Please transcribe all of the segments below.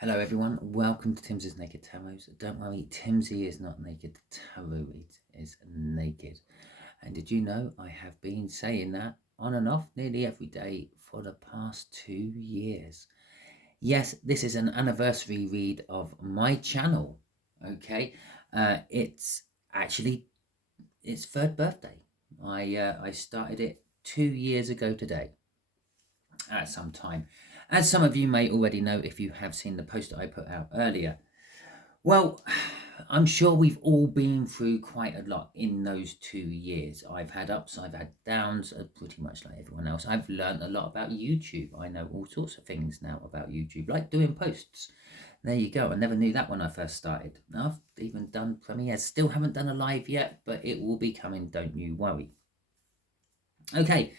Hello everyone, welcome to Timsy's Naked Tarot. Don't worry, Timsy is not naked, tarot is naked. And did you know I have been saying that on and off nearly every day for the past 2 years. Yes, this is an anniversary read of my channel, okay? It's actually its third birthday. I started it 2 years ago today at some time. As some of you may already know if you have seen the post that I put out earlier. Well, I'm sure we've all been through quite a lot in those 2 years. I've had ups, I've had downs, pretty much like everyone else. I've learned a lot about YouTube. I know all sorts of things now about YouTube, like doing posts. There you go. I never knew that when I first started. I've even done premieres. Still haven't done a live yet, but it will be coming, don't you worry. Okay,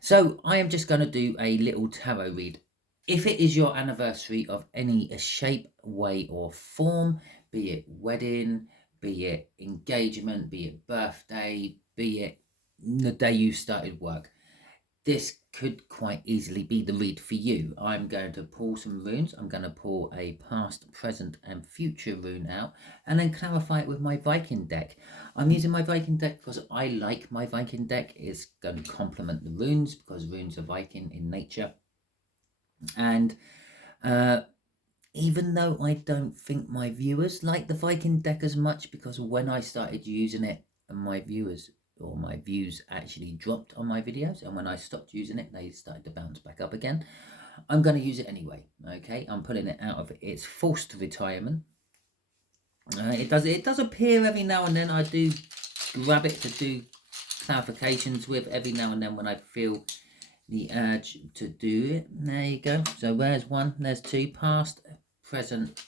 so I am just going to do a little tarot read. If it is your anniversary of any shape, way or form, be it wedding, be it engagement, be it birthday, be it the day you started work, this could quite easily be the read for you. I'm going to pull some runes. I'm going to pull a past, present and future rune out and then clarify it with my Viking deck. I'm using my Viking deck because I like my Viking deck. It's going to complement the runes because runes are Viking in nature. And even though I don't think my viewers like the Viking deck as much, because when I started using it, my viewers or my views actually dropped on my videos, and when I stopped using it, they started to bounce back up again. I'm going to use it anyway. Okay, I'm pulling it out of its forced retirement. It does appear every now and then. I do grab it to do clarifications with every now and then when I feel the urge to do it. There you go. So there's one, there's two, past, present,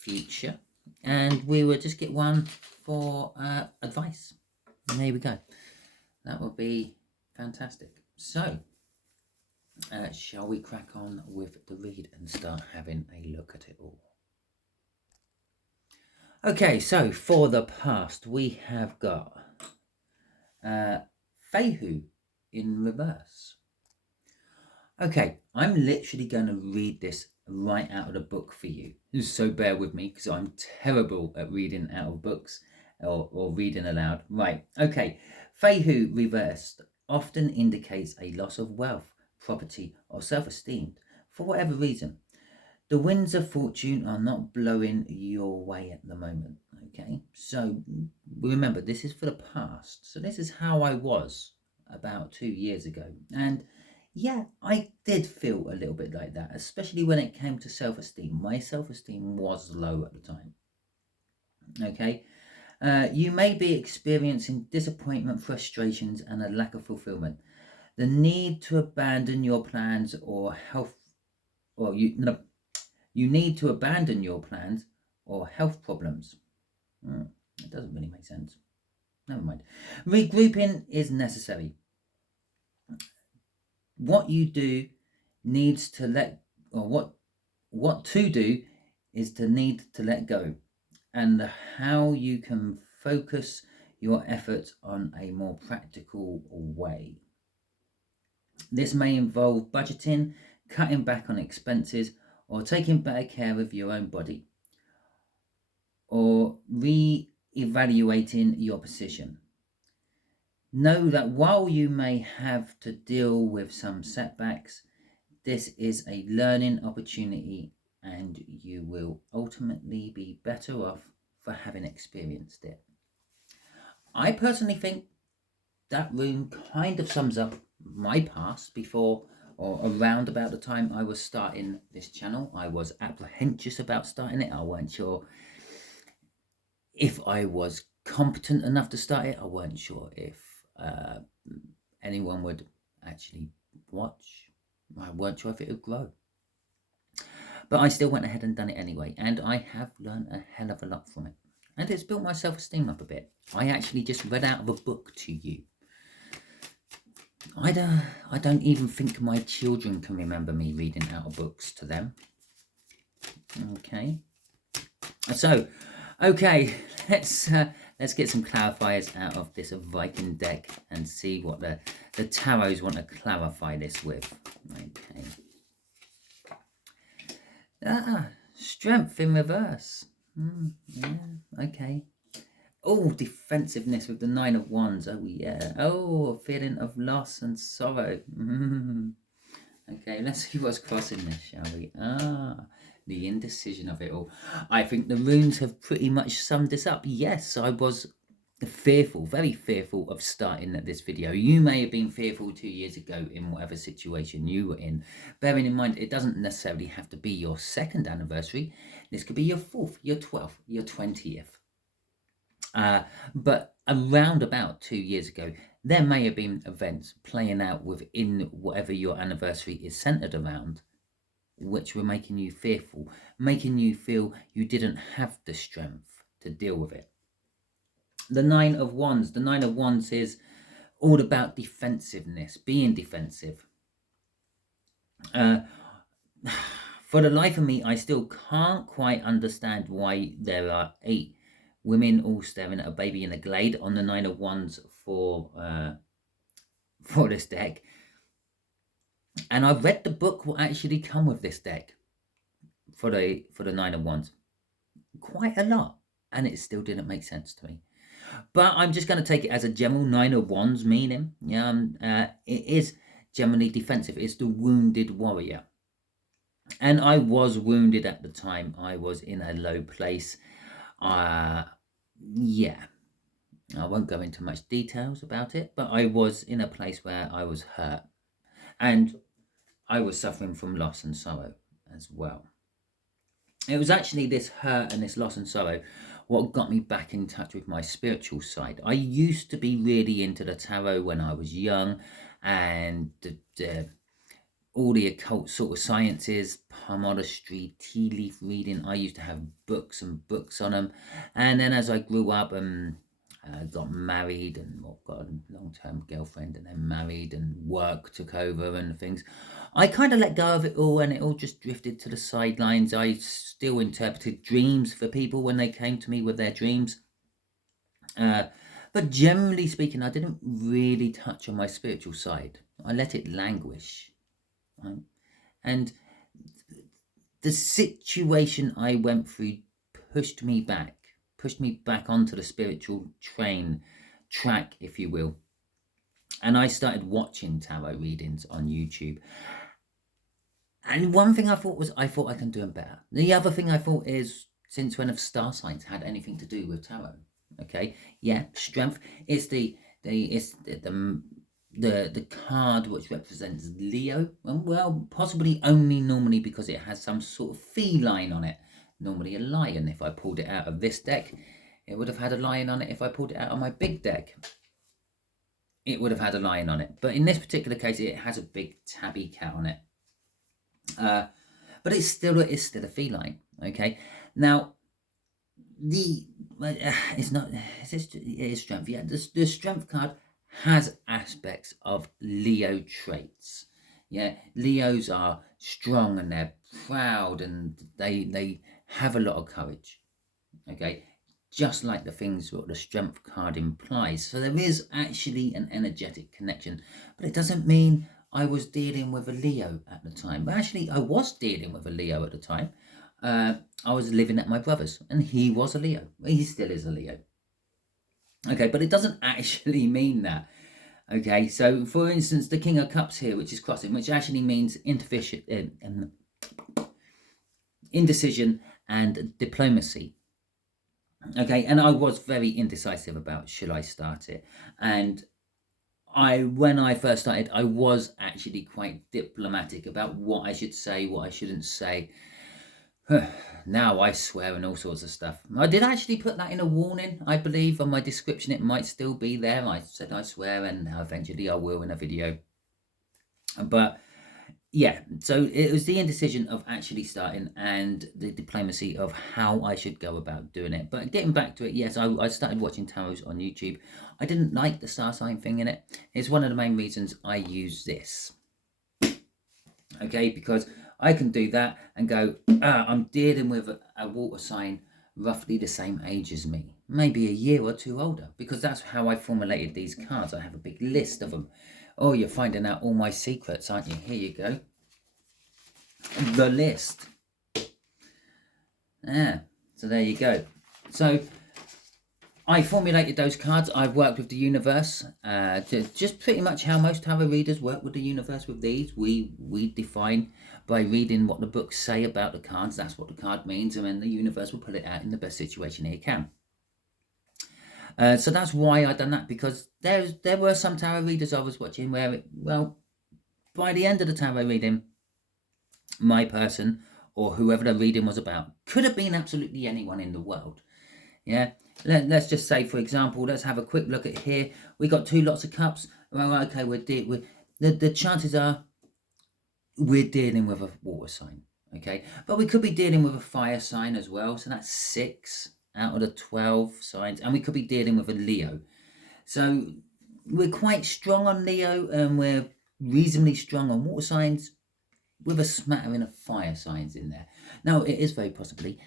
future, and we will just get one for advice. And there we go. That would be fantastic. So shall we crack on with the read and start having a look at it all? Okay, so for the past we have got Fehu in reverse. Okay, I'm literally going to read this right out of the book for you. So bear with me because I'm terrible at reading out of books or reading aloud. Right, okay. Fehu reversed often indicates a loss of wealth, property or self-esteem for whatever reason. The winds of fortune are not blowing your way at the moment, okay? So remember, this is for the past. So this is how I was about 2 years ago. And yeah, I did feel a little bit like that, especially when it came to self-esteem. My self-esteem was low at the time, okay? You may be experiencing disappointment, frustrations, and a lack of fulfillment. The need to abandon your plans or health, or you need to abandon your plans or health problems. It doesn't really make sense. Never mind. Regrouping is necessary. What you do needs to let, or what to do is to need to let go, and how you can focus your efforts on a more practical way. This may involve budgeting, cutting back on expenses, or taking better care of your own body, or re-evaluating your position. Know that while you may have to deal with some setbacks, this is a learning opportunity and you will ultimately be better off for having experienced it. I personally think that rune kind of sums up my past before or around about the time I was starting this channel. I was apprehensive about starting it. I weren't sure if I was competent enough to start it. I weren't sure if anyone would actually watch. I weren't sure if it would grow. But I still went ahead and done it anyway, and I have learned a hell of a lot from it. And it's built my self-esteem up a bit. I actually just read out of a book to you. I don't even think my children can remember me reading out of books to them. Okay. So, okay, let's get some clarifiers out of this Viking deck and see what the tarots want to clarify this with. Okay. Strength in reverse. Yeah, okay. Oh, defensiveness with the 9 of Wands. Oh, yeah. Oh, a feeling of loss and sorrow. Okay, let's see what's crossing this, shall we? The indecision of it all. I think the runes have pretty much summed this up. Yes, I was fearful, very fearful of starting this video. You may have been fearful 2 years ago in whatever situation you were in. Bearing in mind, it doesn't necessarily have to be your 2nd anniversary. This could be your 4th, your 12th, your 20th. But around about 2 years ago, there may have been events playing out within whatever your anniversary is centered around, which were making you fearful, making you feel you didn't have the strength to deal with it. The 9 of Wands. The 9 of Wands is all about defensiveness, being defensive. For the life of me, I still can't quite understand why there are 8 women all staring at a baby in a glade on the 9 of Wands for this deck. And I've read the book will actually come with this deck for the 9 of Wands. Quite a lot. And it still didn't make sense to me. But I'm just going to take it as a general 9 of Wands meaning. Yeah, it is generally defensive. It's the wounded warrior. And I was wounded at the time. I was in a low place. Yeah. I won't go into much details about it, but I was in a place where I was hurt. And I was suffering from loss and sorrow as well. It was actually this hurt and this loss and sorrow what got me back in touch with my spiritual side. I used to be really into the tarot when I was young, and all the occult sort of sciences, palmistry, tea leaf reading. I used to have books and books on them. And then as I grew up and got married and got a long-term girlfriend and then married and work took over and things, I kind of let go of it all and it all just drifted to the sidelines. I still interpreted dreams for people when they came to me with their dreams. But generally speaking, I didn't really touch on my spiritual side. I let it languish. Right? And the situation I went through pushed me back onto the spiritual track, if you will. And I started watching tarot readings on YouTube. And one thing I thought I can do them better. The other thing I thought is, since when have star signs had anything to do with tarot? Okay, yeah, strength. It's the card which represents Leo. Well, possibly only normally because it has some sort of feline on it. Normally a lion. If I pulled it out of this deck, it would have had a lion on it. If I pulled it out of my big deck, it would have had a lion on it. But in this particular case, it has a big tabby cat on it. But it's still a feline. Okay. Now, it is strength. Yeah, the strength card has aspects of Leo traits. Yeah, Leos are strong and they're proud and they have a lot of courage. Okay, just like the things what the strength card implies. So there is actually an energetic connection, but it doesn't mean I was dealing with a Leo at the time. But actually, I was dealing with a Leo at the time. I was living at my brother's and he was a Leo. He still is a Leo. Okay, but it doesn't actually mean that. Okay, so for instance, the King of Cups here, which is crossing, which actually means indecision and diplomacy. Okay, and I was very indecisive about should I start it. And when I first started, I was actually quite diplomatic about what I should say, what I shouldn't say. Now I swear and all sorts of stuff. I did actually put that in a warning, I believe, on my description. It might still be there. I said I swear, and eventually I will in a video. But yeah, so it was the indecision of actually starting and the diplomacy of how I should go about doing it. But getting back to it, yes, I started watching tarots on YouTube. I didn't like the star sign thing in it. It's one of the main reasons I use this. Okay, because I can do that and go, I'm dealing with a water sign roughly the same age as me, maybe a year or two older, because that's how I formulated these cards. I have a big list of them. Oh, you're finding out all my secrets, aren't you? Here you go. The list. Yeah, so there you go. So I formulated those cards. I've worked with the universe, just pretty much how most tarot readers work with the universe with these. We define by reading what the books say about the cards. That's what the card means, and then the universe will put it out in the best situation it can. So that's why I done that, because there were some tarot readers I was watching where, by the end of the tarot reading, my person or whoever the reading was about could have been absolutely anyone in the world. Yeah, let's just say, for example, let's have a quick look at here. We got 2 lots of cups. Well, okay, the chances are we're dealing with a water sign. Okay, but we could be dealing with a fire sign as well. So that's 6 out of the 12 signs, and we could be dealing with a Leo. So we're quite strong on Leo, and we're reasonably strong on water signs, with a smattering of fire signs in there. Now, it is very possibly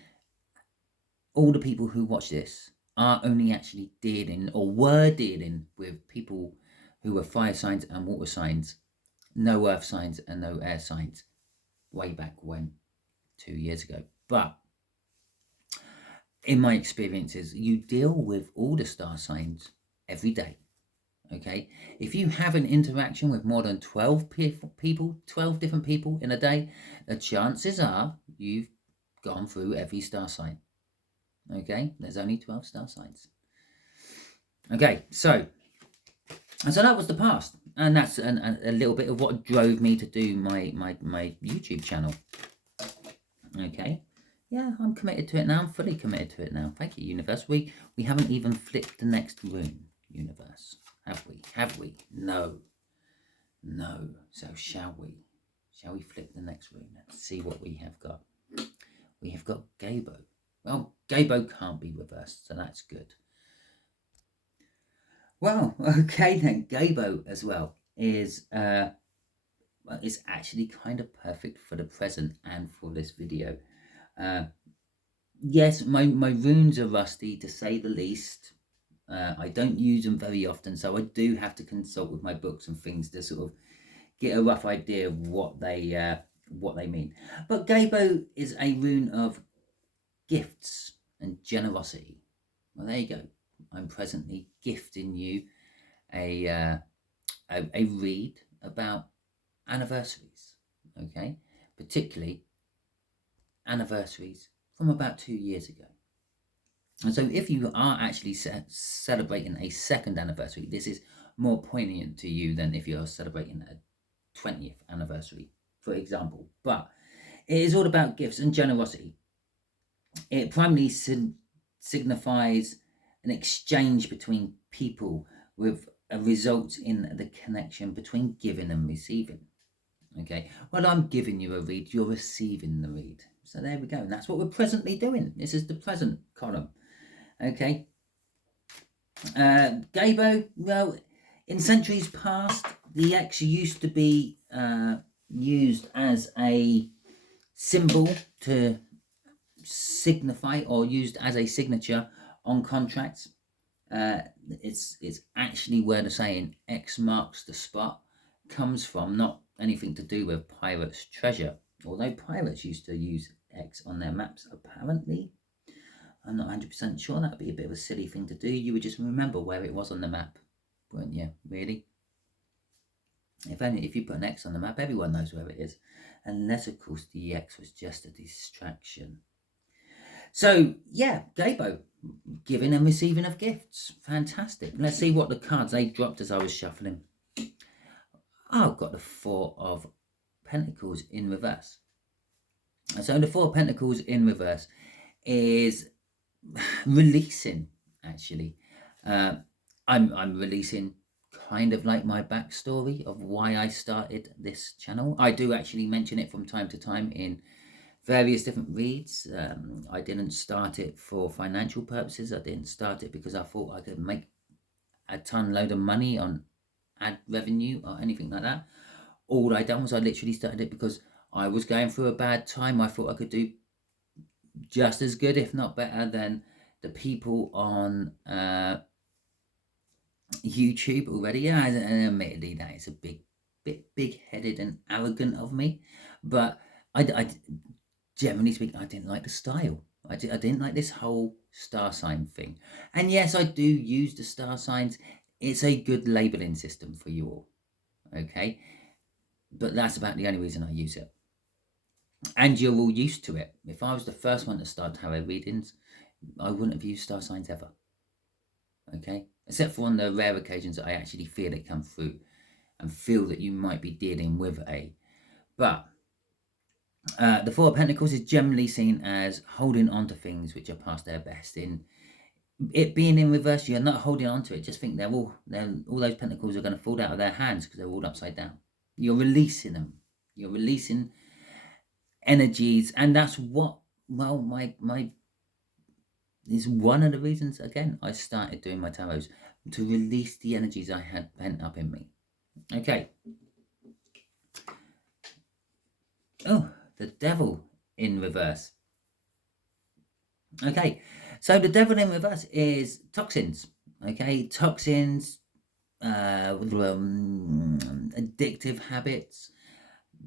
all the people who watch this are only actually dealing, or were dealing, with people who are fire signs and water signs, no earth signs and no air signs, way back when, 2 years ago. But in my experiences, you deal with all the star signs every day. Okay, if you have an interaction with more than 12 people, 12 different people in a day, the chances are you've gone through every star sign. Okay, there's only 12 star signs. Okay, so that was the past, and that's a little bit of what drove me to do my YouTube channel. Okay, yeah, I'm committed to it now. I'm fully committed to it now. Thank you, universe. We haven't even flipped the next room, universe. Have we? No. So shall we? Shall we flip the next room? Let's see what we have got. We have got Gabo. Well, Gabo can't be reversed, so that's good. Well, okay then. Gabo as well is actually kind of perfect for the present and for this video. Yes, my runes are rusty, to say the least. I don't use them very often, so I do have to consult with my books and things to sort of get a rough idea of what they mean. But Gabo is a rune of gifts and generosity. Well, there you go. I'm presently gifting you a read about anniversaries. Okay, particularly anniversaries from about 2 years ago. And so if you are actually celebrating a second anniversary, this is more poignant to you than if you're celebrating a 20th anniversary, for example. But it is all about gifts and generosity. It primarily signifies an exchange between people, with a result in the connection between giving and receiving. Okay, well, I'm giving you a read, you're receiving the read. So there we go, and that's what we're presently doing. This is the present column. Okay, Gabo, well, in centuries past, the X used to be used as a symbol to signify, or used as a signature on contracts. It's actually where the saying X marks the spot comes from, not anything to do with pirates' treasure, although pirates used to use X on their maps, apparently. I'm not 100% sure. That would be a bit of a silly thing to do. You would just remember where it was on the map, wouldn't you? Really? If you put an X on the map, everyone knows where it is. Unless, of course, the X was just a distraction. So, yeah, Gabo, giving and receiving of gifts. Fantastic. Let's see what the cards they dropped as I was shuffling. Oh, I've got the 4 of Pentacles in reverse. So the 4 of Pentacles in reverse is releasing, actually. I'm releasing kind of like my backstory of why I started this channel. I do actually mention it from time to time in various different reads. I didn't start it for financial purposes. I didn't start it because I thought I could make a load of money on ad revenue or anything like that. All I done was I literally started it because I was going through a bad time. I thought I could do just as good, if not better, than the people on YouTube already. Yeah, and admittedly that is a bit big-headed and arrogant of me, but I generally speaking, I didn't like the style I didn't like this whole star sign thing. And yes, I do use the star signs. It's a good labeling system for you all. Okay. But that's about the only reason I use it. And you're all used to it. If I was the first one to start tarot readings, I wouldn't have used star signs ever. Okay. Except for on the rare occasions that I actually feel it come through and feel that you might be dealing with a. But the Four of Pentacles is generally seen as holding on to things which are past their best. In it being in reverse, you're not holding on to it. Just think all those pentacles are going to fall out of their hands because they're all upside down. You're releasing them. You're releasing energies, and that's what, well, my is one of the reasons, again, I started doing my tarots, to release the energies I had pent up in me. Okay. Oh, the Devil in reverse. Okay, so the Devil in reverse is toxins. Okay, toxins, addictive habits,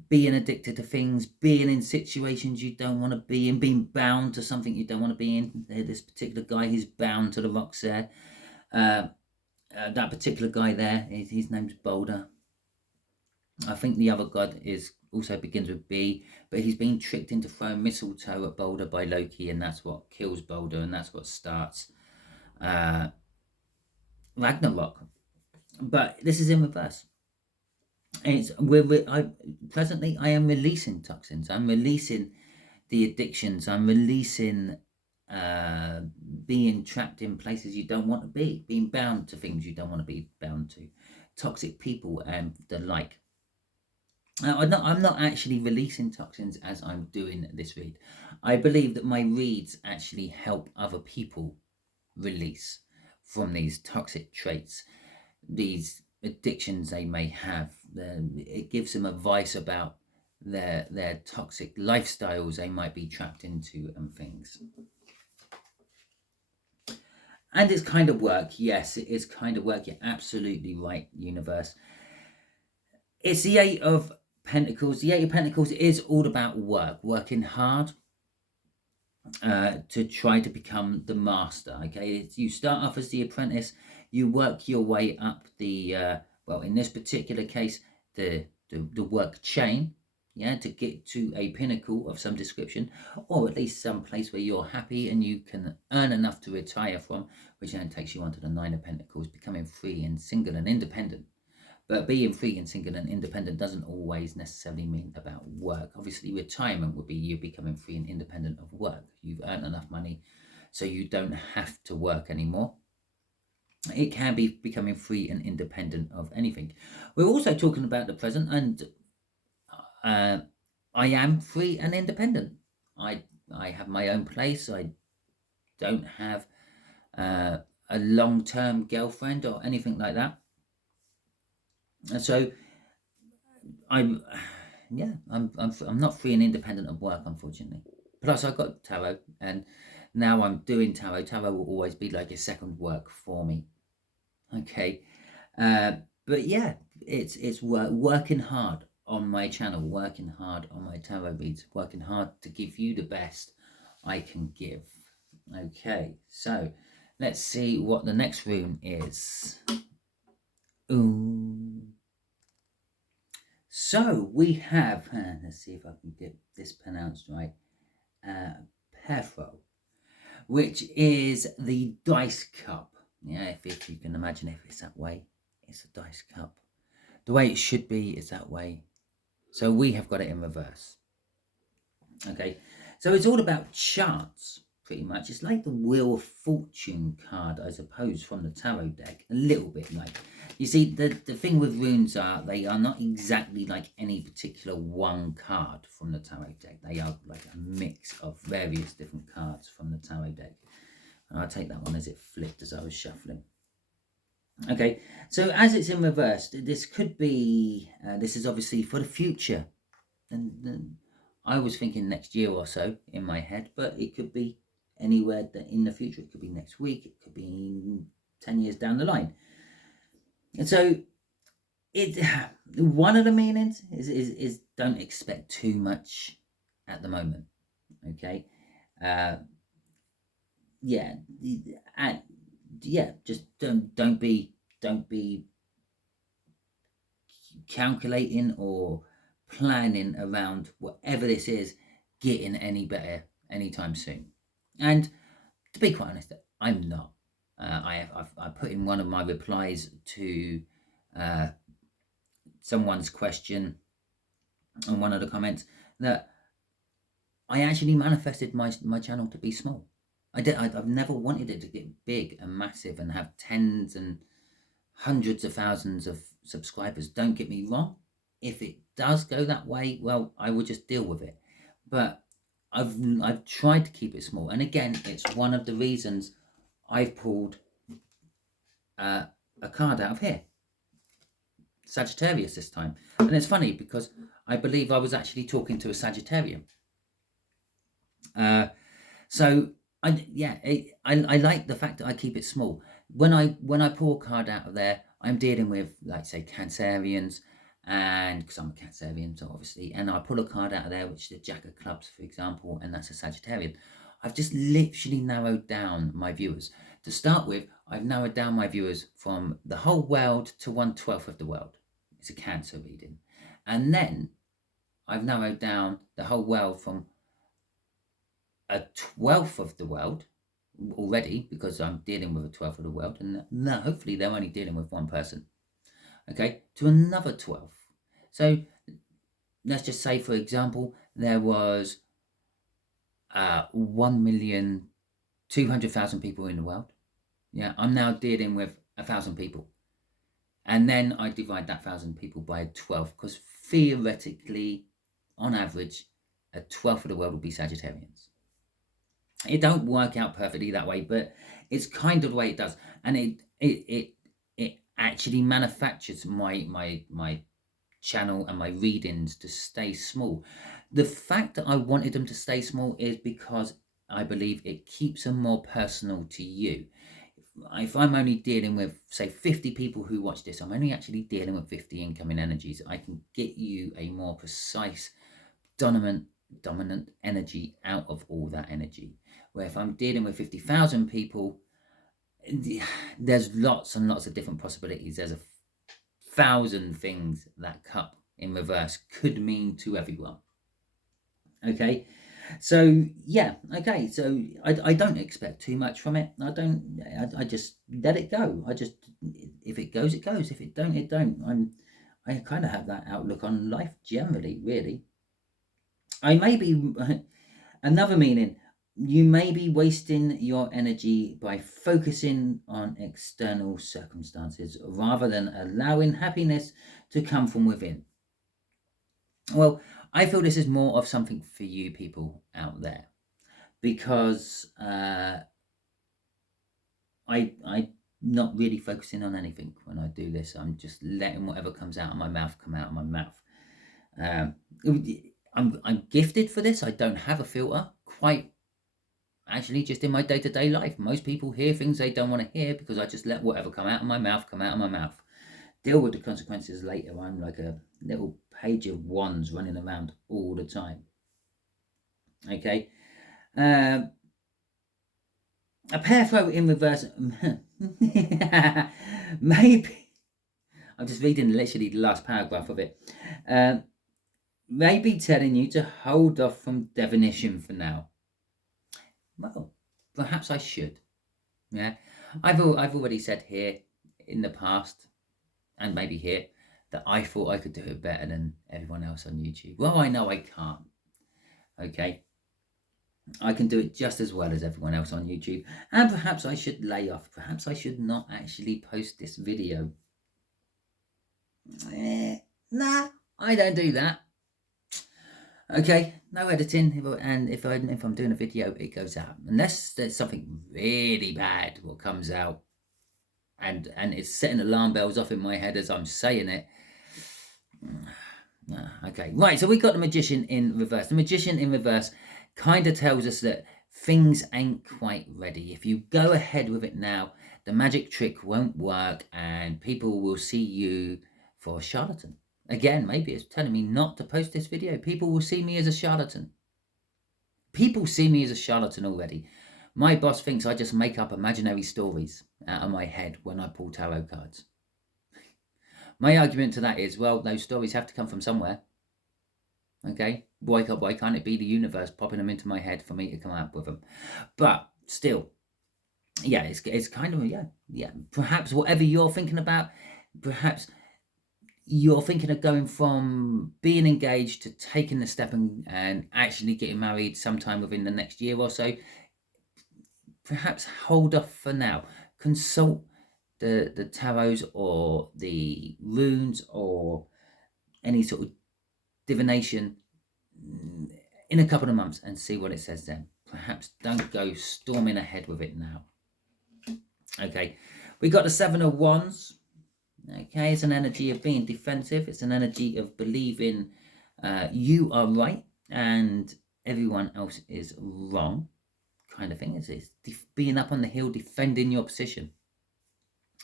being addicted to things, being in situations you don't want to be in, being bound to something you don't want to be in. This particular guy, he's bound to the rocks there. That particular guy there, his name's Boulder. I think the other god also begins with B, but he's been tricked into throwing mistletoe at Boulder by Loki, and that's what kills Boulder, and that's what starts Ragnarok. But this is in reverse. Presently I am releasing toxins. I'm releasing the addictions. I'm releasing being trapped in places you don't want to be, being bound to things you don't want to be bound to, toxic people and the like. I'm not actually releasing toxins as I'm doing this read. I believe that my reads actually help other people release from these toxic traits, these addictions they may have. It gives them advice about their toxic lifestyles they might be trapped into and things. And it's kind of work. Yes, it is kind of work. You're absolutely right, universe. It's the Eight of Pentacles. The Eight of Pentacles is all about work, working hard to try to become the master. Okay, you start off as the apprentice, you work your way up the well, in this particular case, the work chain, yeah, to get to a pinnacle of some description, or at least some place where you're happy and you can earn enough to retire from, which then takes you on to the Nine of Pentacles, becoming free and single and independent. But being free and single and independent doesn't always necessarily mean about work. Obviously, retirement would be you becoming free and independent of work. You've earned enough money so you don't have to work anymore. It can be becoming free and independent of anything. We're also talking about the present, and I am free and independent. I have my own place. I don't have a long-term girlfriend or anything like that. And so I'm not free and independent of work, unfortunately. Plus, I've got tarot, and now I'm doing tarot. Tarot will always be like a second work for me. Okay, but yeah, it's working hard on my channel, working hard on my tarot reads, working hard to give you the best I can give. Okay, so let's see what the next rune is. Ooh. So we have, let's see if I can get this pronounced right, Perfo, which is the dice cup. Yeah, if you can imagine, if it's that way, it's a dice cup. The way it should be is that way. So we have got it in reverse. Okay, so it's all about charts, pretty much. It's like the Wheel of Fortune card, I suppose, from the tarot deck. A little bit like. You see, the thing with runes are, they are not exactly like any particular one card from the tarot deck. They are like a mix of various different cards from the tarot deck. And I'll take that one as it flipped as I was shuffling. Okay, so as it's in reverse, this could be, this is obviously for the future. And I was thinking next year or so in my head, but it could be anywhere in the future. It could be next week. It could be 10 years down the line. And so one of the meanings is don't expect too much at the moment. Okay. yeah, and yeah, just don't be calculating or planning around whatever this is getting any better anytime soon. And to be quite honest, I'm not. I put in one of my replies to uh, someone's question on one of the comments that I actually manifested my channel to be small. I've never wanted it to get big and massive and have tens and hundreds of thousands of subscribers. Don't get me wrong. If it does go that way, well, I will just deal with it. But I've tried to keep it small. And again, it's one of the reasons I've pulled a card out of here. Sagittarius this time. And it's funny because I believe I was actually talking to a Sagittarian. So I like the fact that I keep it small. When I pull a card out of there, I'm dealing with, like, say, Cancerians, and because I'm a Cancerian, so obviously, and I pull a card out of there, which is the Jack of Clubs, for example, and that's a Sagittarian. I've just literally narrowed down my viewers. To start with, I've narrowed down my viewers from the whole world to 1/12 of the world. It's a Cancer reading. And then I've narrowed down the whole world from a 12th of the world already, because I'm dealing with a 12th of the world, and no, hopefully they're only dealing with one person, okay, to another 12th. So let's just say, for example, there was 1,200,000 people in the world. Yeah, I'm now dealing with 1,000 people. And then I divide that 1,000 people by 12, because theoretically, on average, a 12th of the world will be Sagittarians. It don't work out perfectly that way, but it's kind of the way it does. And it actually manufactures my channel and my readings to stay small. The fact that I wanted them to stay small is because I believe it keeps them more personal to you. If I'm only dealing with, say, 50 people who watch this, I'm only actually dealing with 50 incoming energies. I can get you a more precise, dominant energy out of all that energy. Where if I'm dealing with 50,000 people, there's lots and lots of different possibilities. There's 1,000 things that cup in reverse could mean to everyone. Okay, so yeah, okay, so I don't expect too much from it. I just let it go. If it goes, it goes. If it don't, it don't. I kind of have that outlook on life generally, really. I may be another meaning. You may be wasting your energy by focusing on external circumstances rather than allowing happiness to come from within. Well, I feel this is more of something for you people out there, because I not really focusing on anything when I do this. I'm just letting whatever comes out of my mouth come out of my mouth. I'm gifted for this. I don't have a filter, quite actually, just in my day-to-day life. Most people hear things they don't want to hear because I just let whatever come out of my mouth come out of my mouth. Deal with the consequences later. I'm like a little page of wands running around all the time. Okay. A pair throw in reverse. Maybe. I'm just reading literally the last paragraph of it. Maybe telling you to hold off from divination for now. Well, perhaps I should. Yeah, I've already said here in the past, and maybe here, that I thought I could do it better than everyone else on YouTube. Well, I know I can't. Okay, I can do it just as well as everyone else on YouTube, and perhaps I should lay off. Perhaps I should not actually post this video. Nah, I don't do that. Okay, no editing, and if I'm doing a video, it goes out, unless there's something really bad what comes out, and it's setting alarm bells off in my head as I'm saying it. Okay, right, so we got the Magician in reverse. The Magician in reverse kind of tells us that things ain't quite ready. If you go ahead with it now, the magic trick won't work, and people will see you for a charlatan. Again, maybe it's telling me not to post this video. People will see me as a charlatan. People see me as a charlatan already. My boss thinks I just make up imaginary stories out of my head when I pull tarot cards. My argument to that is, well, those stories have to come from somewhere. Okay, why can't it be the universe popping them into my head for me to come up with them? But still, yeah, it's kind of yeah. Perhaps whatever you're thinking about, perhaps you're thinking of going from being engaged to taking the step and actually getting married sometime within the next year or so. Perhaps hold off for now. Consult the tarots or the runes or any sort of divination in a couple of months and see what it says then. Perhaps don't go storming ahead with it now. Okay, we got the Seven of Wands. Okay, it's an energy of being defensive. It's an energy of believing you are right and everyone else is wrong, kind of thing. It's being up on the hill, defending your position.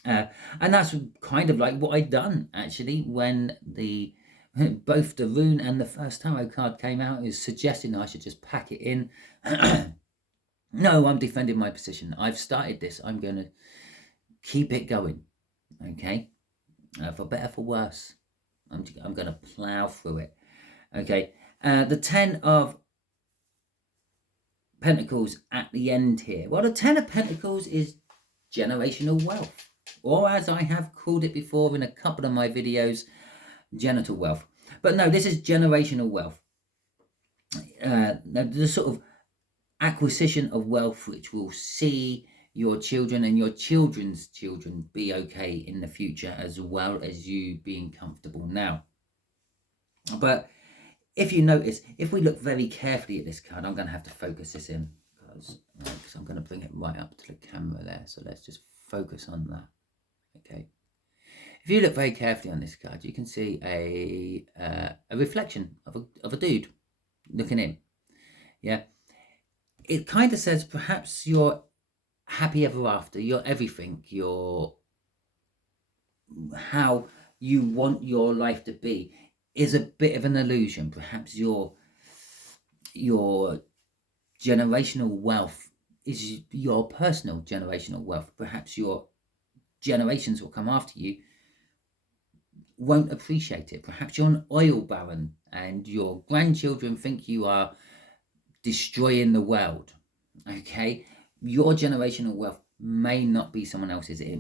And that's kind of like what I'd done, actually, when both the rune and the first tarot card came out, is suggesting I should just pack it in. No, I'm defending my position. I've started this. I'm going to keep it going, okay? For better, for worse. I'm going to plow through it, okay? The 10 of Pentacles at the end here. Well, the 10 of Pentacles is generational wealth, or as I have called it before in a couple of my videos, genital wealth. But no, this is generational wealth. The sort of acquisition of wealth which will see your children and your children's children be okay in the future, as well as you being comfortable now. But if you notice, if we look very carefully at this card, I'm going to have to focus this in because I'm going to bring it right up to the camera there. So let's just focus on that. Okay. If you look very carefully on this card, you can see a reflection of a dude looking in. Yeah. It kind of says perhaps you're happy ever after, you're everything, you're how you want your life to be is a bit of an illusion. Perhaps your generational wealth is your personal generational wealth. Perhaps your generations will come after you won't appreciate it. Perhaps you're an oil baron and your grandchildren think you are destroying the world. Okay, your generational wealth may not be someone else's. It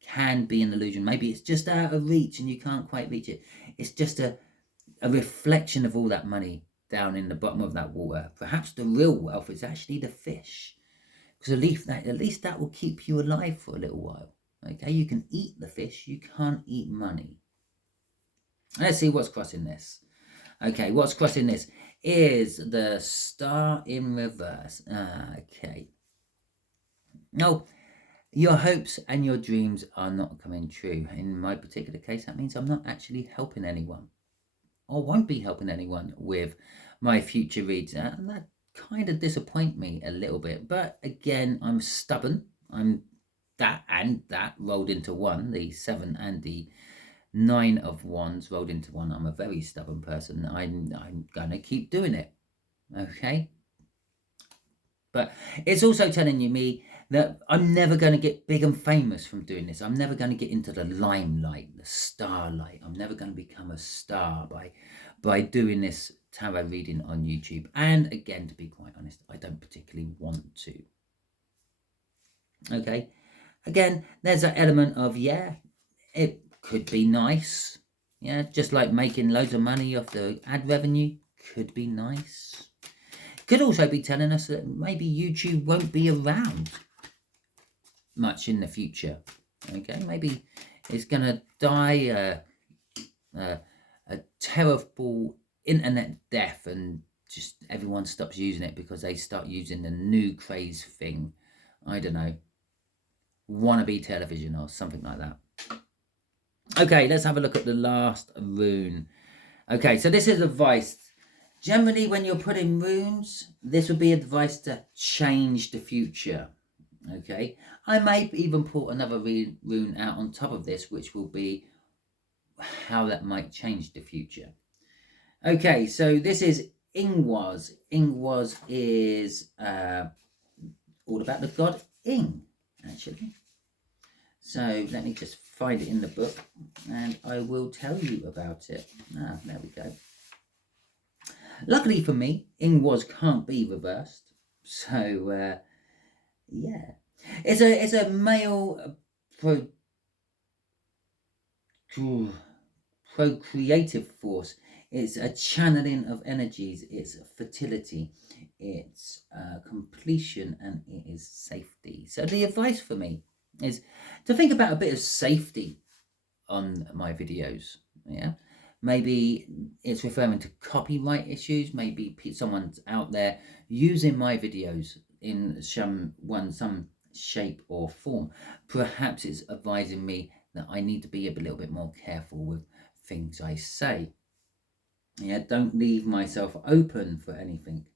can be an illusion. Maybe it's just out of reach and you can't quite reach it. It's just a reflection of all that money down in the bottom of that water. Perhaps the real wealth is actually the fish, because at least that will keep you alive for a little while. Okay, you can eat the fish, you can't eat money. Let's see what's crossing this. Okay, what's crossing this is the Star in reverse. Okay. No, your hopes and your dreams are not coming true. In my particular case, that means I'm not actually helping anyone, or won't be helping anyone with my future reads. And that kind of disappoints me a little bit. But again, I'm stubborn. I'm that and that rolled into one, the 7 and the 9 of Wands rolled into one. I'm a very stubborn person. I'm going to keep doing it. Okay? But it's also telling me that I'm never going to get big and famous from doing this. I'm never going to get into the limelight, the starlight. I'm never going to become a star by doing this tarot reading on YouTube. And again, to be quite honest, I don't particularly want to. Okay? Again, there's that element of, yeah, it could be nice. Yeah, just like making loads of money off the ad revenue could be nice. Could also be telling us that maybe YouTube won't be around much in the future. Okay, maybe it's going to die a terrible internet death and just everyone stops using it because they start using the new craze thing. I don't know, wannabe television or something like that. Okay, let's have a look at the last rune. Okay, so this is advice. Generally, when you're putting runes, this would be advice to change the future. Okay, I may even put another rune out on top of this, which will be how that might change the future. Okay, so this is Ingwas. Ingwas is all about the god Ing, actually. So let me just find it in the book and I will tell you about it. There we go. Luckily for me, Ing was can't be reversed. So yeah, it's a male procreative force. It's a channeling of energies. It's fertility. It's completion, and it is safety. So the advice for me is to think about a bit of safety on my videos. Yeah, maybe it's referring to copyright issues. Maybe someone's out there using my videos in some shape or form. Perhaps it's advising me that I need to be a little bit more careful with things I say. Yeah, don't leave myself open for anything.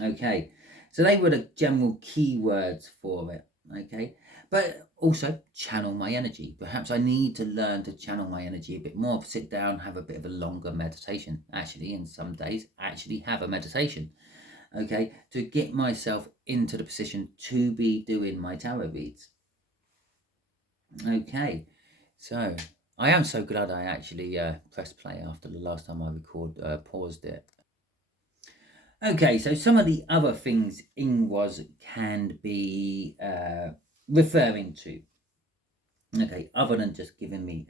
Okay, so they were the general keywords for it. Okay, but also channel my energy. Perhaps I need to learn to channel my energy a bit more, sit down, have a bit of a longer meditation. Actually, in some days, actually have a meditation. Okay, to get myself into the position to be doing my tarot reads. Okay, so I am so glad I actually pressed play after the last time I paused it. Okay, so some of the other things Ingwas can be referring to, okay, other than just giving me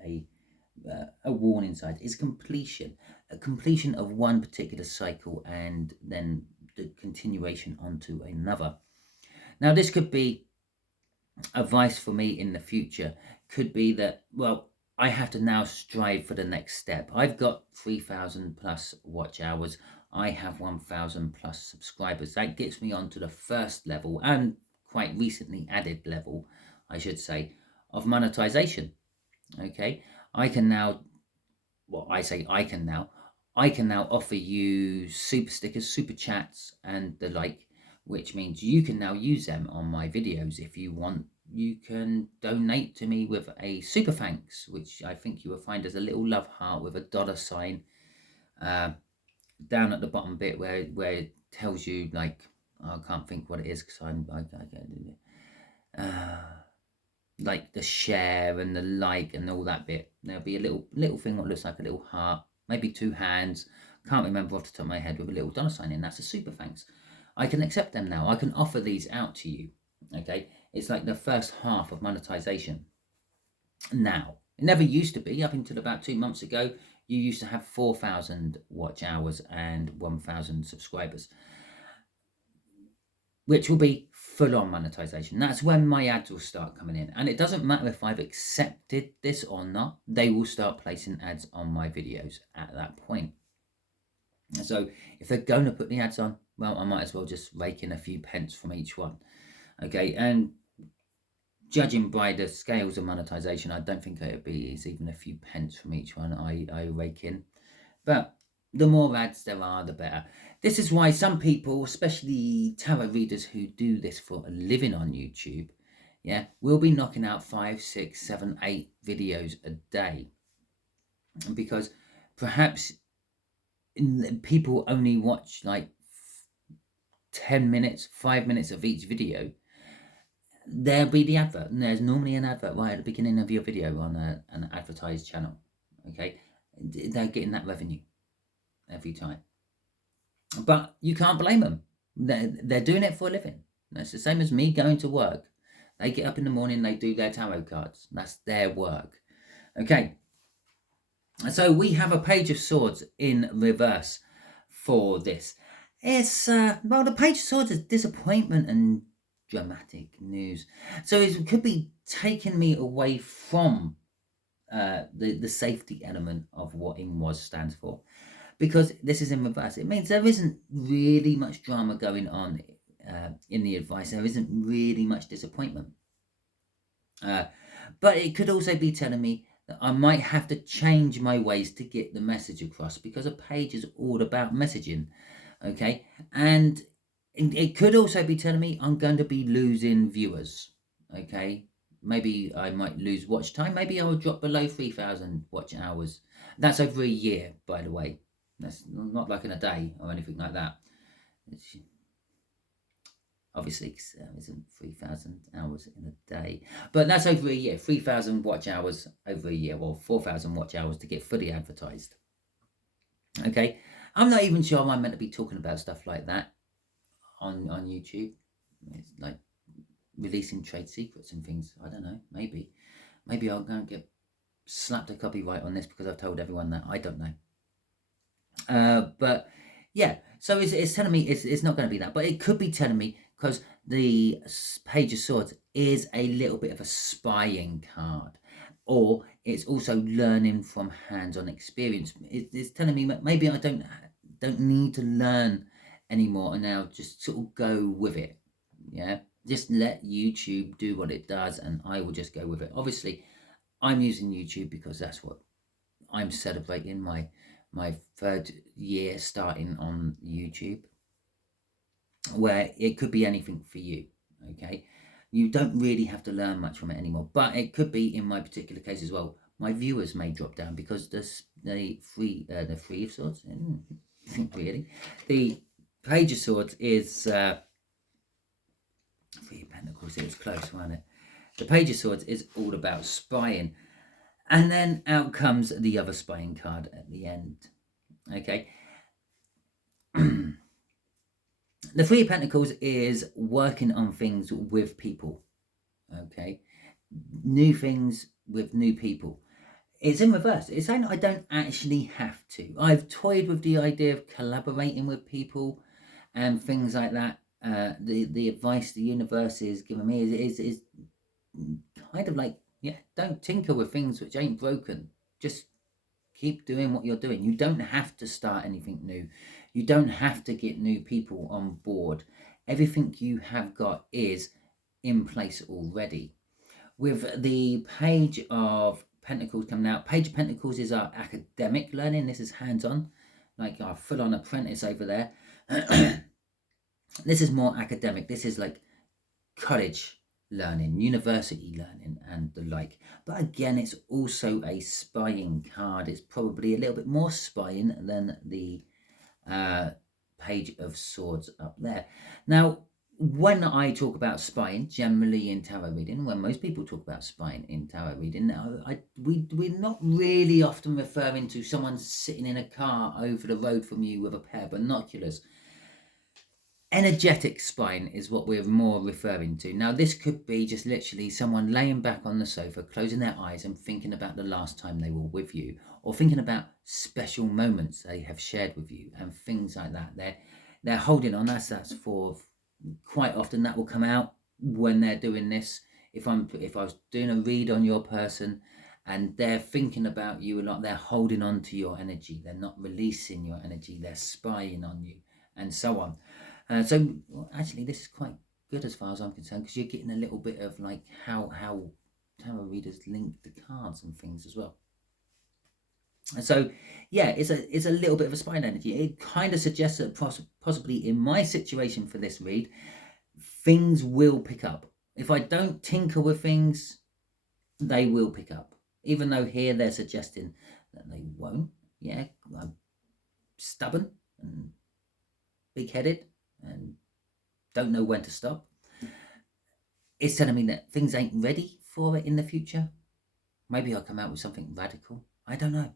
a warning sign, is completion. A completion of one particular cycle and then the continuation onto another. Now, this could be advice for me in the future. Could be that, well, I have to now strive for the next step. I've got 3,000 plus watch hours. I have 1,000 plus subscribers. That gets me onto the first level, and quite recently added level, I should say, of monetization. Okay, I can now, well, I say I can now offer you super stickers, super chats, and the like, which means you can now use them on my videos if you want. You can donate to me with a super thanks, which I think you will find as a little love heart with a $sign down at the bottom bit where it tells you, like, I can't think what it is because like the share and the like and all that bit. There'll be a little thing that looks like a little heart, maybe two hands. Can't remember off the top of my head, with a little $sign in. That's a super thanks. I can accept them now. I can offer these out to you. Okay, it's like the first half of monetization. Now, it never used to be. Up until about 2 months ago, you used to have 4,000 watch hours and 1,000 subscribers, which will be full-on monetization. That's when my ads will start coming in. And it doesn't matter if I've accepted this or not, they will start placing ads on my videos at that point. So if they're going to put the ads on, well, I might as well just rake in a few pence from each one. Okay, and judging by the scales of monetization, I don't think it's even a few pence from each one I rake in. But the more ads there are, the better. This is why some people, especially tarot readers who do this for a living on YouTube, yeah, will be knocking out 5, 6, 7, 8 videos a day. Because perhaps people only watch like 10 minutes, 5 minutes of each video. There'll be the advert, and there's normally an advert right at the beginning of your video on an advertised channel. Okay, they're getting that revenue every time. But you can't blame them. They're doing it for a living. That's the same as me going to work. They get up in the morning, they do their tarot cards. That's their work. Okay. So we have a Page of Swords in reverse for this. It's, well, the Page of Swords is disappointment and dramatic news. So it could be taking me away from the safety element of what Ingwas stands for. Because this is in reverse, it means there isn't really much drama going on in the advice. There isn't really much disappointment. But it could also be telling me that I might have to change my ways to get the message across, because a page is all about messaging, okay? And it could also be telling me I'm going to be losing viewers, okay? Maybe I might lose watch time. Maybe I'll drop below 3,000 watch hours. That's over a year, by the way. That's not like in a day or anything like that. Obviously, isn't 3,000 hours in a day, but that's over a year. 3,000 watch hours over a year, or 4,000 watch hours to get fully advertised. Okay, I'm not even sure I'm meant to be talking about stuff like that on YouTube. It's like releasing trade secrets and things. I don't know. Maybe I'll go and get slapped a copyright on this because I've told everyone that. I don't know. But yeah, so it's telling me it's not going to be that, but it could be telling me, because the Page of Swords is a little bit of a spying card, or it's also learning from hands-on experience. It's telling me maybe I don't need to learn anymore, and now just sort of go with it. Yeah, just let YouTube do what it does, and I will just go with it. Obviously, I'm using YouTube because that's what I'm celebrating, my 3rd year starting on YouTube, where it could be anything for you. Okay, you don't really have to learn much from it anymore, but it could be, in my particular case as well, my viewers may drop down because the Three of Swords, really, the Page of Swords is Three of Pentacles. It was close, wasn't it? The Page of Swords is all about spying, and then out comes the other spying card at the end. Okay. The Three of Pentacles is working on things with people. Okay. New things with new people. It's in reverse. It's saying I don't actually have to. I've toyed with the idea of collaborating with people and things like that. The advice the universe is giving me is kind of like, yeah, don't tinker with things which ain't broken. Just keep doing what you're doing. You don't have to start anything new. You don't have to get new people on board. Everything you have got is in place already. With the Page of Pentacles coming out, Page of Pentacles is our academic learning. This is hands-on, like our full-on apprentice over there. This is more academic. This is like college learning, university learning, and the like. But again, it's also a spying card. It's probably a little bit more spying than the Page of Swords up there. Now, when I talk about spying, generally in tarot reading, when most people talk about spying in tarot reading, we're not really often referring to someone sitting in a car over the road from you with a pair of binoculars. Energetic spying is what we're more referring to. Now, this could be just literally someone laying back on the sofa, closing their eyes and thinking about the last time they were with you, or thinking about special moments they have shared with you and things like that. They're holding on. That's for quite often that will come out when they're doing this. If I was doing a read on your person and they're thinking about you a lot, they're holding on to your energy. They're not releasing your energy. They're spying on you, and so on. So actually, this is quite good as far as I'm concerned, because you're getting a little bit of like how tarot readers link the cards and things as well. And so yeah, it's a little bit of a spine energy. It kind of suggests that possibly in my situation for this read, things will pick up. If I don't tinker with things, they will pick up. Even though here they're suggesting that they won't. Yeah, I'm stubborn and big-headed and don't know when to stop. It's telling me that things ain't ready for it in the future. Maybe I'll come out with something radical. I don't know.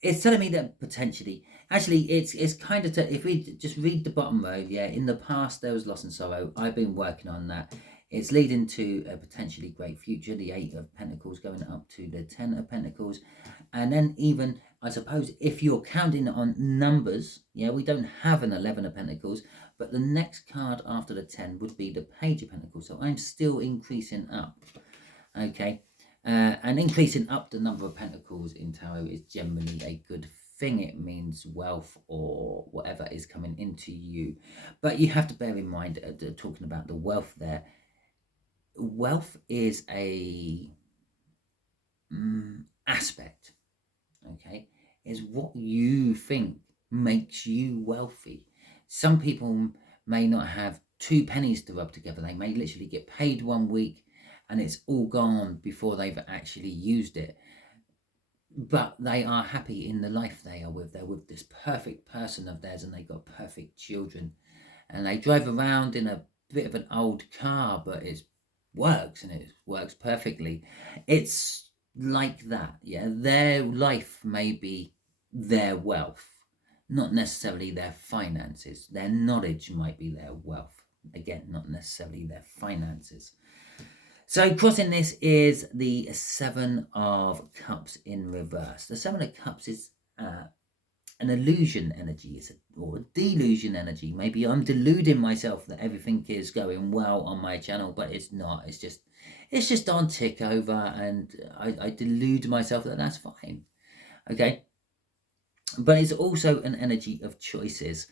It's telling me that potentially, actually, it's kind of, if we just read the bottom row, yeah, in the past there was loss and sorrow. I've been working on that. It's leading to a potentially great future, the 8 of Pentacles going up to the 10 of Pentacles. And then even, I suppose, if you're counting on numbers, yeah, we don't have an 11 of Pentacles, but the next card after the 10 would be the Page of Pentacles. So I'm still increasing up, okay? And increasing up the number of pentacles in tarot is generally a good thing. It means wealth or whatever is coming into you. But you have to bear in mind, talking about the wealth there, wealth is a aspect, okay? Is what you think makes you wealthy. Some people may not have 2 pennies to rub together. They may literally get paid one week and it's all gone before they've actually used it. But they are happy in the life they are with. They're with this perfect person of theirs and they got perfect children. And they drive around in a bit of an old car, but it works, and it works perfectly. It's like that, yeah. Their life may be their wealth, not necessarily their finances. Their knowledge might be their wealth. Again, not necessarily their finances. So crossing this is the Seven of Cups in reverse. The Seven of Cups is an illusion energy, or a delusion energy. Maybe I'm deluding myself that everything is going well on my channel, but it's not. It's just on tick over, and I delude myself that that's fine. Okay, but it's also an energy of choices.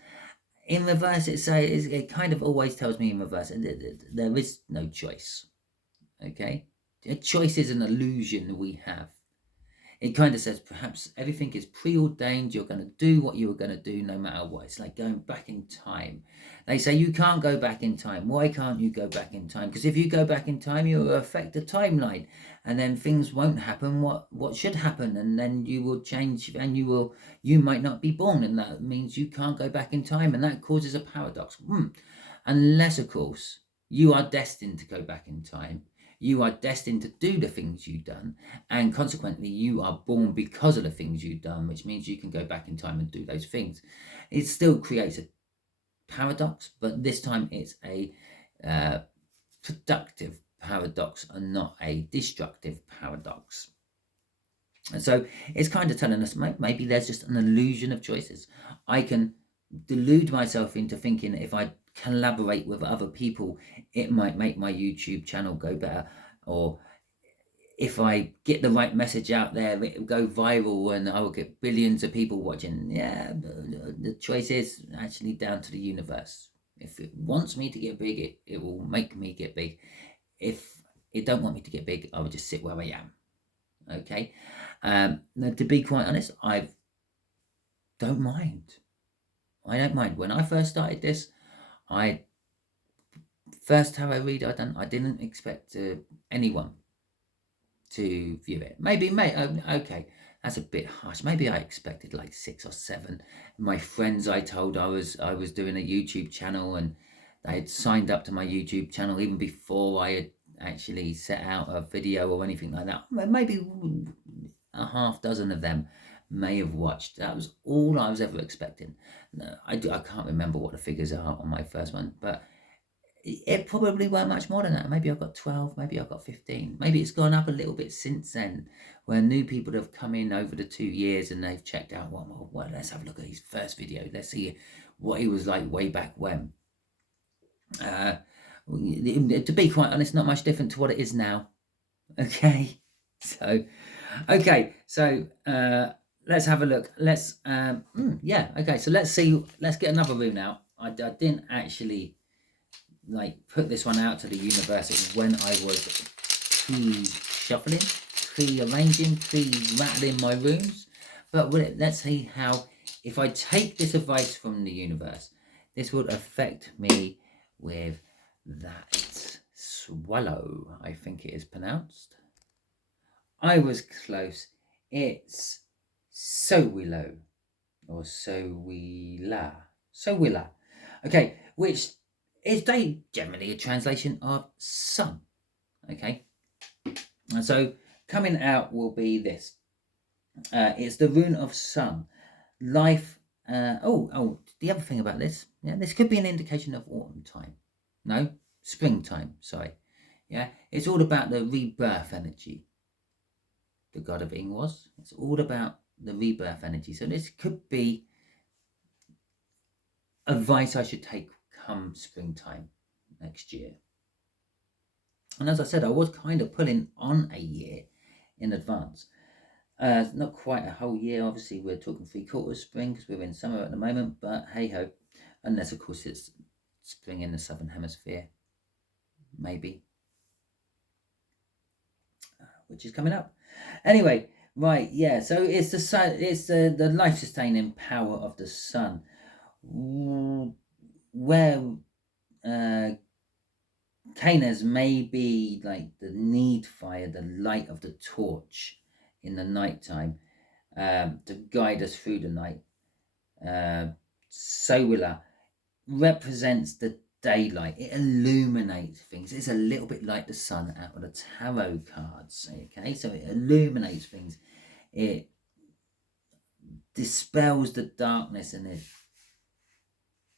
In reverse, it kind of always tells me in reverse, there is no choice. Okay, a choice is an illusion we have. It kind of says perhaps everything is preordained. You're going to do what you were going to do no matter what. It's like going back in time. They say you can't go back in time. Why can't you go back in time? Because if you go back in time, you will affect the timeline, and then things won't happen what should happen, and then you will change, and you might not be born, and that means you can't go back in time, and that causes a paradox. Unless, of course, you are destined to go back in time. You are destined to do the things you've done, and consequently you are born because of the things you've done, which means you can go back in time and do those things. It still creates a paradox, but this time it's a productive paradox and not a destructive paradox. And so it's kind of telling us maybe there's just an illusion of choices. I can delude myself into thinking if I collaborate with other people, it might make my YouTube channel go better, or if I get the right message out there, it will go viral and I will get billions of people watching. Yeah, the choice is actually down to the universe. If it wants me to get big, it will make me get big. If it don't want me to get big, I will just sit where I am. Okay. Now, to be quite honest, I don't mind. When I first started this, first tarot read I didn't expect anyone to view it. Maybe, okay, that's a bit harsh. Maybe I expected like 6 or 7. My friends I told I was doing a YouTube channel, and they had signed up to my YouTube channel even before I had actually set out a video or anything like that. Maybe a half dozen of them may have watched. That was all I was ever expecting. I can't remember what the figures are on my first one, but it probably weren't much more than that. Maybe I've got 12, maybe I've got 15. Maybe it's gone up a little bit since then, where new people have come in over the 2 years and they've checked out, well, let's have a look at his first video. Let's see what he was like way back when. To be quite honest, not much different to what it is now. Okay, so let's have a look. Let's okay, so let's get another room now. I didn't actually put this one out to the universe when I was pre-shuffling, pre-arranging, pre-rattling my rooms. But let's see how, if I take this advice from the universe, this would affect me with that swallow, I think it is pronounced. I was close. It's Sowillow, or Sowilla. Okay, which is generally a translation of sun. Okay, and so coming out will be this. It's the rune of sun, life. The other thing about this, this could be an indication of autumn time. No, springtime. Sorry. Yeah, it's all about the rebirth energy. The god of Ing was. It's all about the rebirth energy. So this could be advice I should take come springtime next year. And as I said, I was kind of pulling on a year in advance. Not quite a whole year. Obviously, we're talking 3/4 spring because we're in summer at the moment. But hey ho, unless of course it's spring in the southern hemisphere, maybe, which is coming up. Anyway, right, yeah. So it's the sun. It's the life-sustaining power of the sun, where Canas may be like the need fire, the light of the torch in the nighttime, to guide us through the night. Sowilla represents the daylight. It illuminates things. It's a little bit like the sun out of the tarot cards. Okay, so it illuminates things. It dispels the darkness, and it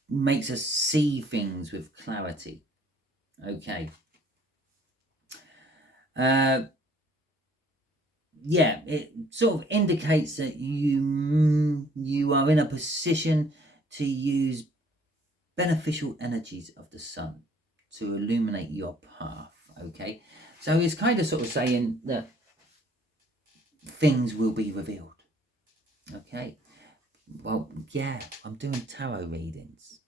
makes us see things with clarity. Okay. Yeah, it sort of indicates that you are in a position to use beneficial energies of the sun to illuminate your path. Okay, so it's kind of sort of saying that things will be revealed. Okay, well, yeah, I'm doing tarot readings.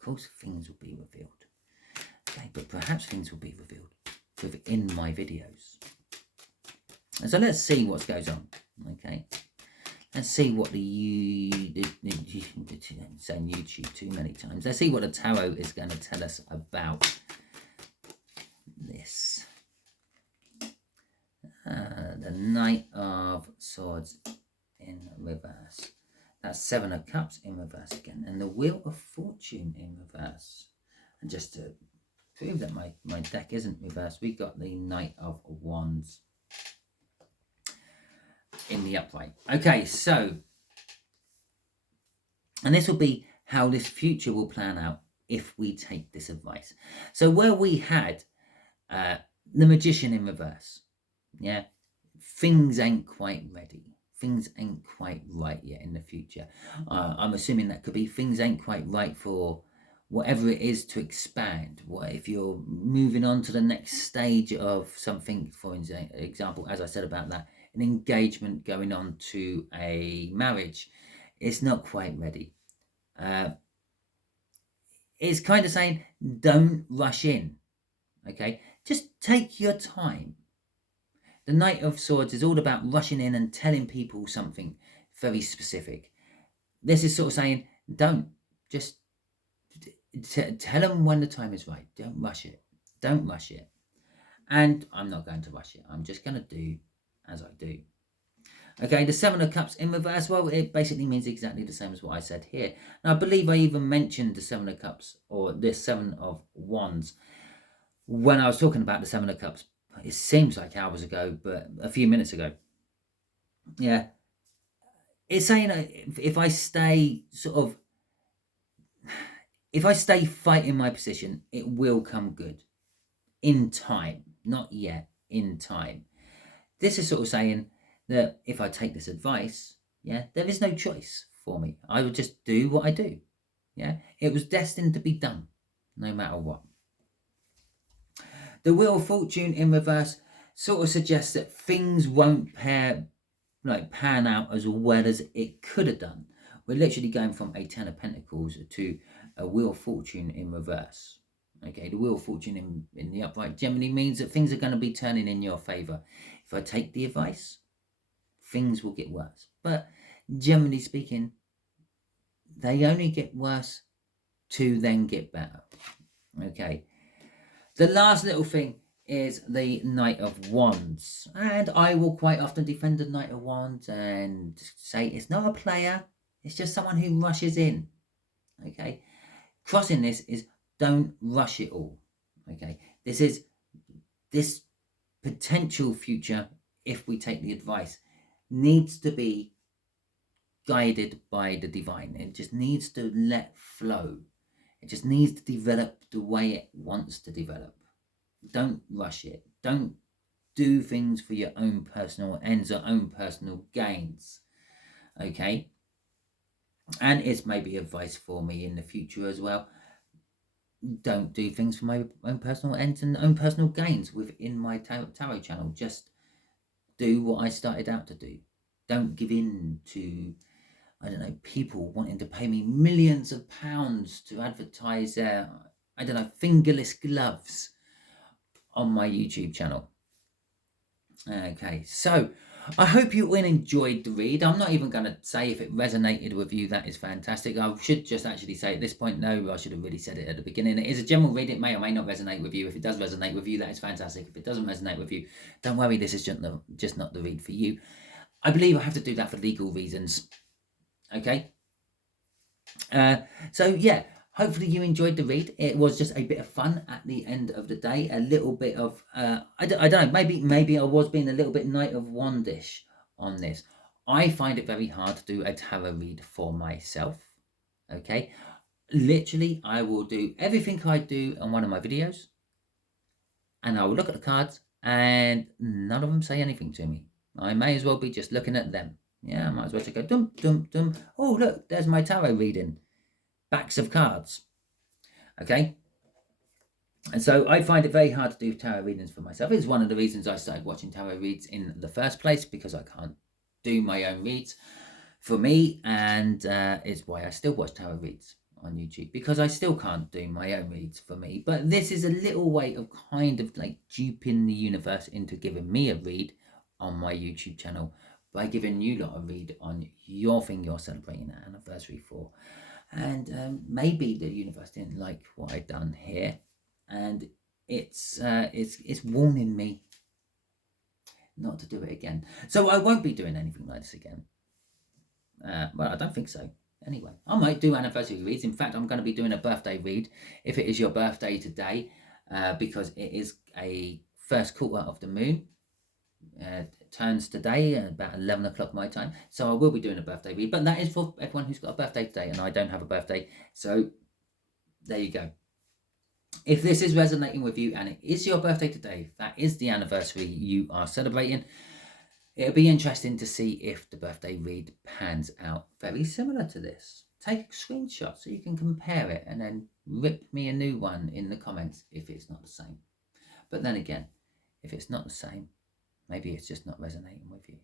Of course, things will be revealed. Okay, but perhaps things will be revealed within my videos. And so let's see what goes on. Okay, let's see what saying YouTube too many times. Let's see what the tarot is going to tell us about this. The Knight of Swords in reverse. That's Seven of Cups in reverse again, and the Wheel of Fortune in reverse. And just to prove that my deck isn't reversed, we got the Knight of Wands in the upright. Okay, so, and this will be how this future will plan out if we take this advice. So where we had the Magician in reverse, yeah, things ain't quite ready. Things ain't quite right yet in the future. I'm assuming that could be things ain't quite right for whatever it is to expand. What if you're moving on to the next stage of something, for example, as I said about that, an engagement going on to a marriage, it's not quite ready. It's kind of saying, don't rush in, okay? Just take your time. The Knight of Swords is all about rushing in and telling people something very specific. This is sort of saying, don't, just tell them when the time is right. Don't rush it. Don't rush it. And I'm not going to rush it. I'm just going to do as I do. Okay, the Seven of Cups in reverse, well, it basically means exactly the same as what I said here. And I believe I even mentioned the Seven of Cups, or the Seven of Wands, when I was talking about the Seven of Cups. It seems like hours ago, but a few minutes ago. Yeah. It's saying if I stay fighting my position, it will come good. In time. Not yet. In time. This is sort of saying that if I take this advice, yeah, there is no choice for me. I would just do what I do. Yeah, it was destined to be done, no matter what. The Wheel of Fortune in reverse sort of suggests that things won't pan out as well as it could have done. We're literally going from a Ten of Pentacles to a Wheel of Fortune in reverse. Okay, the Wheel of Fortune in the upright generally means that things are going to be turning in your favour. If I take the advice, things will get worse. But generally speaking, they only get worse to then get better. Okay. The last little thing is the Knight of Wands. And I will quite often defend the Knight of Wands and say it's not a player. It's just someone who rushes in. Okay. Crossing this is don't rush it all. Okay. This potential future, if we take the advice, needs to be guided by the divine. It just needs to let flow. It just needs to develop the way it wants to develop. Don't rush it. Don't do things for your own personal ends or own personal gains. Okay? And it's maybe advice for me in the future as well. Don't do things for my own personal ends and own personal gains within my tarot channel. Just do what I started out to do. Don't give in to, I don't know, people wanting to pay me millions of pounds to advertise their, I don't know, fingerless gloves on my YouTube channel. Okay, so I hope you all enjoyed the read. I'm not even going to say if it resonated with you. That is fantastic. I should just actually say at this point, no, I should have really said it at the beginning. It is a general read. It may or may not resonate with you. If it does resonate with you, that is fantastic. If it doesn't resonate with you, don't worry. This is just not the read for you. I believe I have to do that for legal reasons. Okay. So yeah, Hopefully you enjoyed the read. It was just a bit of fun at the end of the day. A little bit of, I don't know, maybe I was being a little bit Knight of Wandish on this. I find it very hard to do a tarot read for myself, okay? Literally, I will do everything I do on one of my videos, and I will look at the cards, and none of them say anything to me. I may as well be just looking at them. Yeah, I might as well just go, dum, dum, dum. Oh, look, there's my tarot reading. Backs of cards. Okay? And so I find it very hard to do tarot readings for myself. It's one of the reasons I started watching tarot reads in the first place, because I can't do my own reads for me, and it's why I still watch tarot reads on YouTube, because I still can't do my own reads for me. But this is a little way of kind of like duping the universe into giving me a read on my YouTube channel by giving you lot a read on your thing you're celebrating an anniversary for. And maybe the universe didn't like what I'd done here, and it's warning me not to do it again. So I won't be doing anything like this again. Well, I don't think so. Anyway, I might do anniversary reads. In fact, I'm going to be doing a birthday read if it is your birthday today, because it is a first quarter of the moon. Turns today at about 11 o'clock my time. So I will be doing a birthday read, but that is for everyone who's got a birthday today, and I don't have a birthday. So there you go. If this is resonating with you and it is your birthday today, that is the anniversary you are celebrating, it'll be interesting to see if the birthday read pans out very similar to this. Take a screenshot so you can compare it, and then rip me a new one in the comments if it's not the same. But then again, if it's not the same, maybe it's just not resonating with you.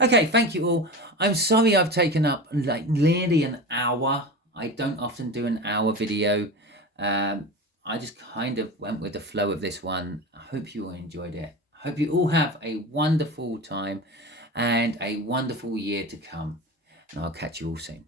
Okay, thank you all. I'm sorry I've taken up like nearly an hour. I don't often do an hour video. I just kind of went with the flow of this one. I hope you all enjoyed it. I hope you all have a wonderful time and a wonderful year to come. And I'll catch you all soon.